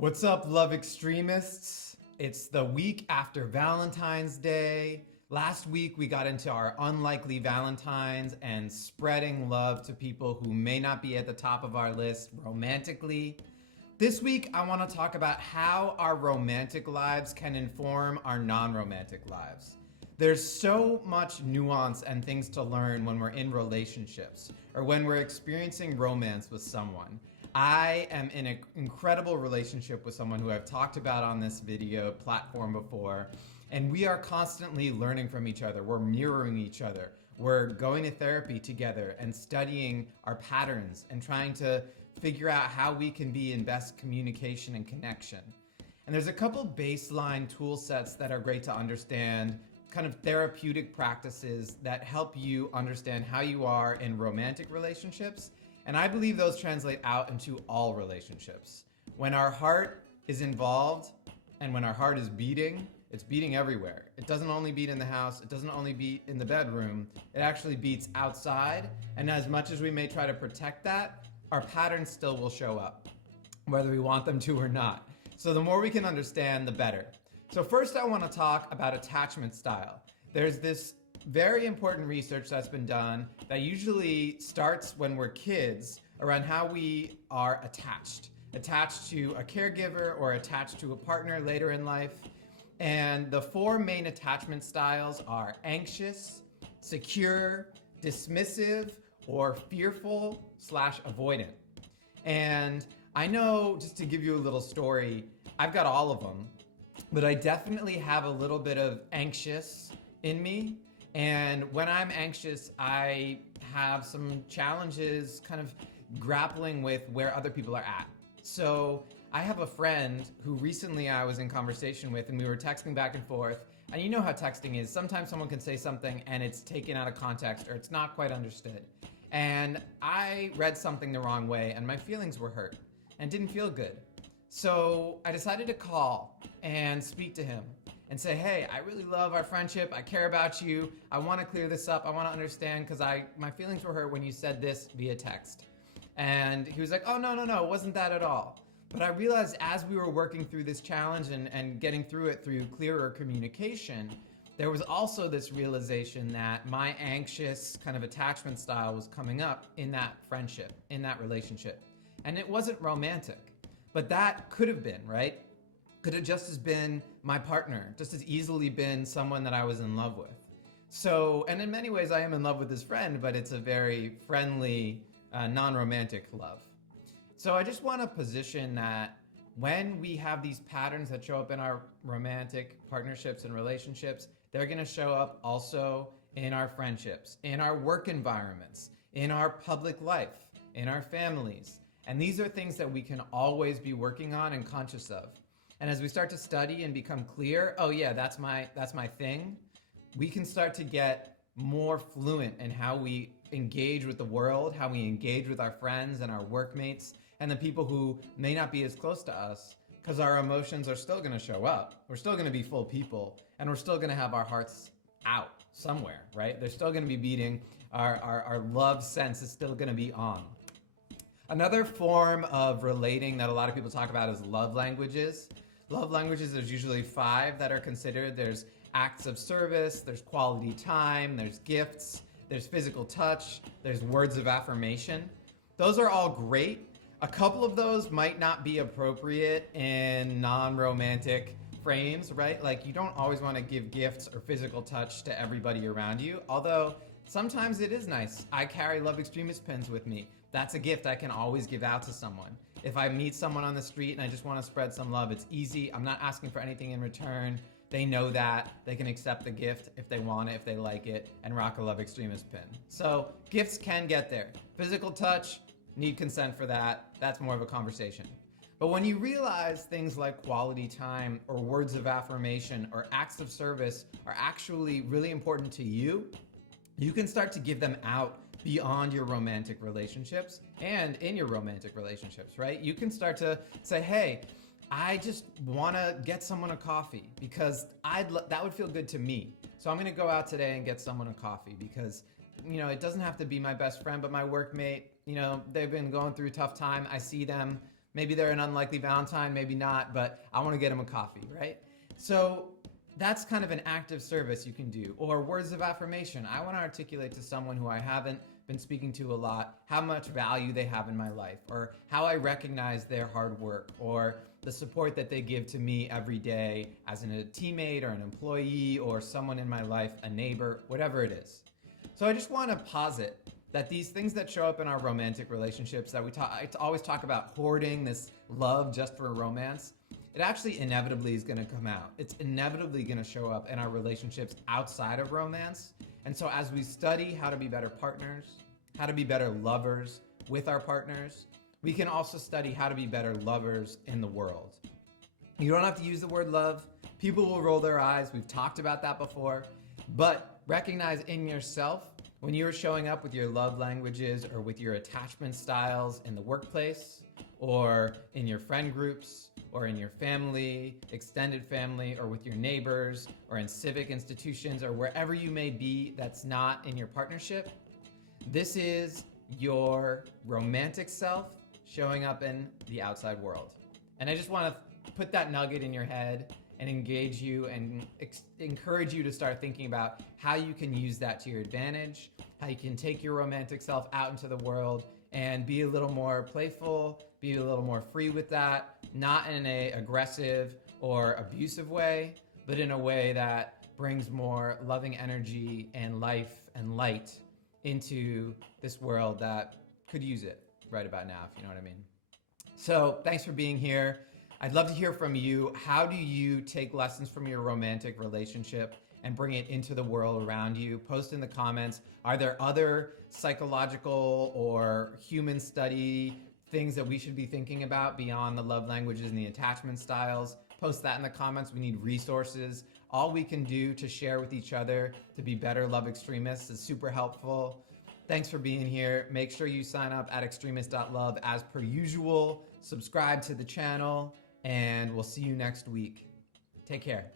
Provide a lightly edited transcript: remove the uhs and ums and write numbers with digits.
What's up, Love Extremists? It's the week after Valentine's Day. Last week we got into our unlikely Valentines and spreading love to people who may not be at the top of our list romantically. This week I want to talk about how our romantic lives can inform our non-romantic lives. There's so much nuance and things to learn when we're in relationships or when we're experiencing romance with someone. I am in an incredible relationship with someone who I've talked about on this video platform before, and we are constantly learning from each other. We're mirroring each other. We're going to therapy together and studying our patterns and trying to figure out how we can be in best communication and connection. And there's a couple baseline tool sets that are great to understand, kind of therapeutic practices that help you understand how you are in romantic relationships. And I believe those translate out into all relationships. When our heart is involved and when our heart is beating, it's beating everywhere. It doesn't only beat in the house, it doesn't only beat in the bedroom, it actually beats outside. And as much as we may try to protect that, our patterns still will show up, whether we want them to or not. So the more we can understand, the better. So first I want to talk about attachment style. There's this very important research that's been done that usually starts when we're kids around how we are attached to a caregiver or attached to a partner later in life. And the four main attachment styles are anxious, secure, dismissive, or fearful/avoidant. And I know, just to give you a little story, I've got all of them, but I definitely have a little bit of anxious in me. And when I'm anxious, I have some challenges kind of grappling with where other people are at. So I have a friend who recently I was in conversation with and we were texting back and forth. And you know how texting is. Sometimes someone can say something and it's taken out of context or it's not quite understood. And I read something the wrong way and my feelings were hurt and didn't feel good. So I decided to call and speak to him and say, hey, I really love our friendship. I care about you. I want to clear this up. I want to understand because my feelings were hurt when you said this via text. And he was like, oh, no, it wasn't that at all. But I realized as we were working through this challenge and getting through it through clearer communication, there was also this realization that my anxious kind of attachment style was coming up in that friendship, in that relationship. And it wasn't romantic, but that could have been, right? Could have just as been my partner, just as easily been someone that I was in love with. So, and in many ways I am in love with this friend, but it's a very friendly, non-romantic love. So I just want to position that when we have these patterns that show up in our romantic partnerships and relationships, they're going to show up also in our friendships, in our work environments, in our public life, in our families. And these are things that we can always be working on and conscious of. And as we start to study and become clear, oh yeah, that's my thing, we can start to get more fluent in how we engage with the world, how we engage with our friends and our workmates and the people who may not be as close to us, because our emotions are still going to show up. We're still going to be full people and we're still going to have our hearts out somewhere, right? They're still going to be beating. Our love sense is still going to be on. Another form of relating that a lot of people talk about is love languages. Love languages, there's usually 5 that are considered. There's acts of service, there's quality time, there's gifts, there's physical touch, there's words of affirmation. Those are all great. A couple of those might not be appropriate in non-romantic frames, right? Like you don't always want to give gifts or physical touch to everybody around you, although sometimes it is nice. I carry Love Extremist pins with me. That's a gift I can always give out to someone. If I meet someone on the street and I just want to spread some love, it's easy. I'm not asking for anything in return. They know that. They can accept the gift if they want it, if they like it, and rock a Love Extremist pin. So gifts can get there. Physical touch, need consent for that. That's more of a conversation. But when you realize things like quality time or words of affirmation or acts of service are actually really important to you, you can start to give them out beyond your romantic relationships and in your romantic relationships, right? You can start to say, hey, I just want to get someone a coffee because that would feel good to me. So I'm going to go out today and get someone a coffee because, you know, it doesn't have to be my best friend, but my workmate, you know, they've been going through a tough time. I see them Maybe they're an unlikely Valentine, maybe not, but I want to get them a coffee, right? So that's kind of an active service you can do. Or words of affirmation. I want to articulate to someone who I haven't been speaking to a lot how much value they have in my life, or how I recognize their hard work, or the support that they give to me every day as a teammate or an employee or someone in my life, a neighbor, whatever it is. So I just want to posit that these things that show up in our romantic relationships that I always talk about hoarding this love just for romance, it actually inevitably is going to come out. It's inevitably going to show up in our relationships outside of romance. And so as we study how to be better partners, how to be better lovers with our partners, we can also study how to be better lovers in the world. You don't have to use the word love. People will roll their eyes. We've talked about that before. But recognize in yourself when you're showing up with your love languages or with your attachment styles in the workplace or in your friend groups or in your family, extended family, or with your neighbors or in civic institutions or wherever you may be that's not in your partnership. This is your romantic self showing up in the outside world. And I just want to put that nugget in your head and engage you and encourage you to start thinking about how you can use that to your advantage, how you can take your romantic self out into the world and be a little more playful, be a little more free with that, not in an aggressive or abusive way, but in a way that brings more loving energy and life and light into this world that could use it right about now, if you know what I mean. So thanks for being here. I'd love to hear from you. How do you take lessons from your romantic relationship and bring it into the world around you? Post in the comments. Are there other psychological or human study things that we should be thinking about beyond the love languages and the attachment styles? Post that in the comments. We need resources. All we can do to share with each other to be better love extremists is super helpful. Thanks for being here. Make sure you sign up at extremist.love as per usual. Subscribe to the channel, and we'll see you next week. Take care.